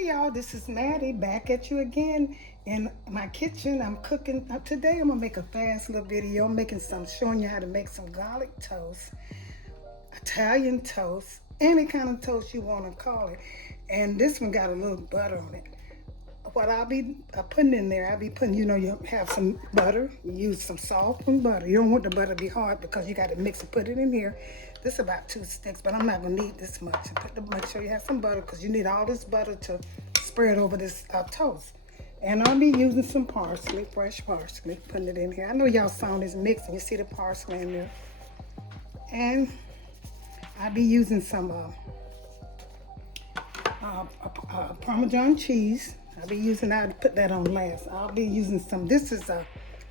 Hi y'all, this is Mattie back at you again in my kitchen. I'm cooking. Today I'm gonna make a fast little video. I'm making showing you how to make some garlic toast, Italian toast, any kind of toast you want to call it. And this one got a little butter on it. What I'll be putting in there, I'll be putting, you have some butter, you use some salt and butter. You don't want the butter to be hard because you got to mix and put it in here. This is about 2 sticks, but I'm not going to need this much. Make sure you have some butter because you need all this butter to spread over this toast. And I'll be using some parsley, fresh parsley, putting it in here. I know y'all saw this mix and you see the parsley in there. And I'll be using some Parmesan cheese. I'll put that on last. I'll be using some, this is a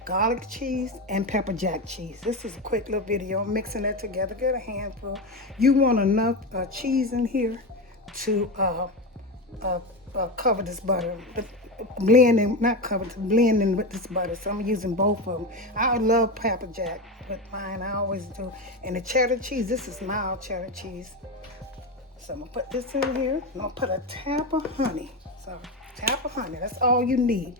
garlic cheese and pepper jack cheese. This is a quick little video, mixing that together, get a handful. You want enough cheese in here to cover this butter, but blend in with this butter. So I'm using both of them. I love pepper jack with mine, I always do. And the cheddar cheese, this is mild cheddar cheese. So I'm gonna put this in here. I'm gonna put a tap of honey. So tap of honey, that's all you need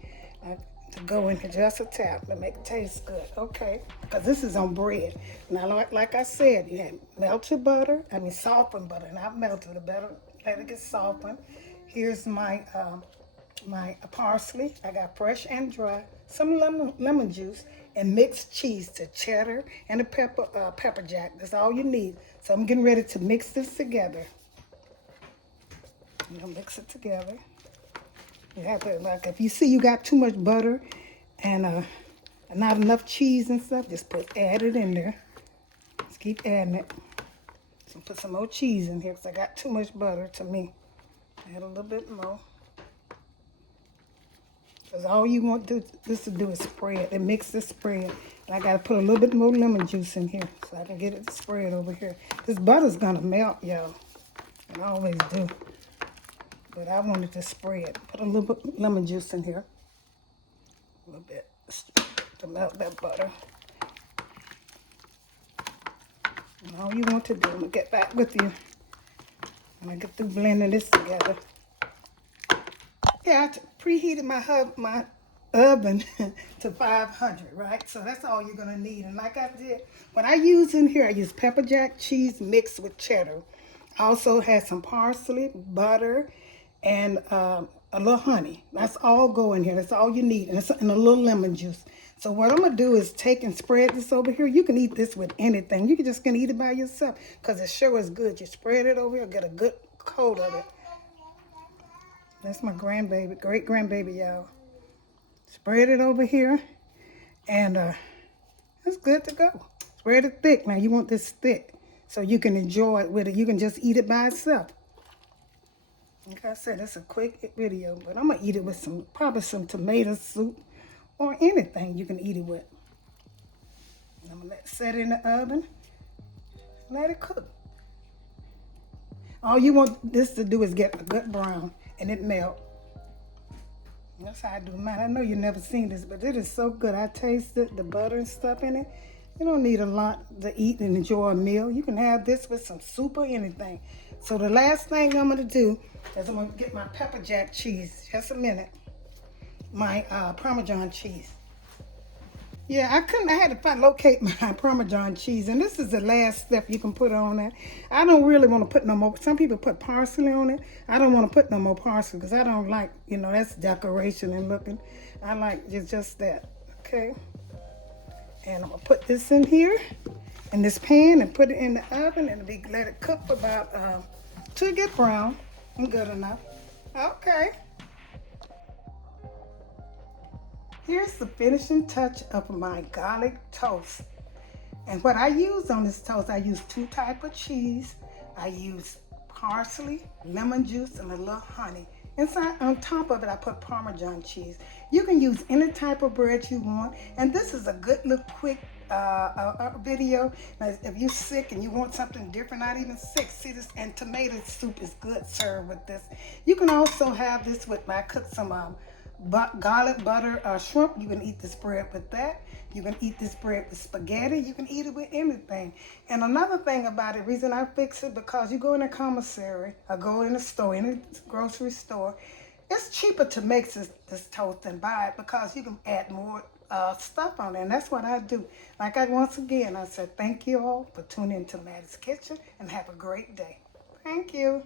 to go in here, just a tap to make it taste good. Okay, because this is on bread. Now, like I said, you have melted butter, softened butter, and I've melted the butter, let it get softened. Here's my my parsley. I got fresh and dry, some lemon juice, and mixed cheese to cheddar and a pepper jack. That's all you need. So I'm getting ready to mix this together. Mix it together. You have to, like, if you see you got too much butter and not enough cheese and stuff, just add it in there. Just keep adding it. So put some more cheese in here because I got too much butter to me. Add a little bit more. Because all you want this to do is spread and mix the spread. And I got to put a little bit more lemon juice in here so I can get it to spread over here. This butter's going to melt, y'all. It always do. But I want it to spread. Put a little bit of lemon juice in here. A little bit to melt that butter. And all you want to do, I'm going to get back with you when I get through blending this together. Yeah, I preheated my oven to 500, right? So that's all you're going to need. And like I did, what I use in here, I use pepper jack cheese mixed with cheddar. I also had some parsley, butter, and a little honey. That's all go in here. That's all you need. And a little lemon juice. So what I'm going to do is take and spread this over here. You can eat this with anything. You can just eat it by yourself because it sure is good. You spread it over here, get a good coat of it. That's my grandbaby, great grandbaby, y'all. Spread it over here. And it's good to go. Spread it thick. Now you want this thick so you can enjoy it with it. You can just eat it by itself. Like I said, it's a quick video, but I'm going to eat it with probably some tomato soup or anything you can eat it with. I'm going to let it set in the oven. Let it cook. All you want this to do is get a good brown and it melt. That's how I do mine. I know you've never seen this, but it is so good. I tasted the butter and stuff in it. You don't need a lot to eat and enjoy a meal. You can have this with some soup or anything. So the last thing I'm going to do is I'm going to get my pepper jack cheese. Just a minute. My Parmesan cheese. Yeah, I had to locate my Parmesan cheese. And this is the last step you can put on that. I don't really want to put no more. Some people put parsley on it. I don't want to put no more parsley because I don't like, that's decoration and looking. I like just that. Okay. And I'm going to put this in here, in this pan, and put it in the oven and let it cook for about, till it get brown and good enough. Okay. Here's the finishing touch of my garlic toast. And what I use on this toast, I use 2 types of cheese. I use parsley, lemon juice, and a little honey. Inside, on top of it, I put Parmesan cheese. You can use any type of bread you want. And this is a good little quick video. Now, if you're sick and you want something different, not even sick, see this, and tomato soup is good served with this. You can also have this with, I cooked some garlic butter shrimp. You can eat this bread with that. You can eat this bread with spaghetti. You can eat it with anything. And another thing about it, reason I fix it, because you go in a commissary or go in a store, in a grocery store, it's cheaper to make this toast than buy it, because you can add more stuff on it. And that's what I do. Once again, I said thank you all for tuning into Mattie's Kitchen, and have a great day. Thank you.